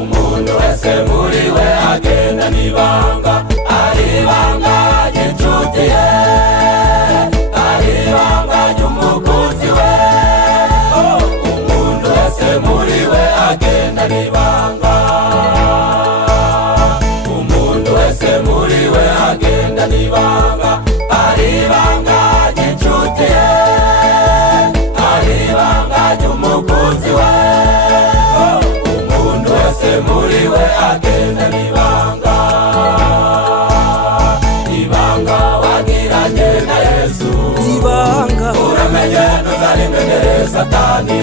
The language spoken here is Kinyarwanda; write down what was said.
Umuntu wese muri we agenda n'ibanga, ari ibanga ry'inshuti ye, ari ibanga ry'umukunzi we. Umuntu wese muri we agenda n'ibanga, umuntu wese muri we agenda n'ibanga, ari ibanga ry'inshuti ye, ari ibanga ry'umukunzi we. Umuntu wese muri we agenda n'ibanga, ibanga wagiranye na Yesu, ibanga uramenye ntuzarimene Satani.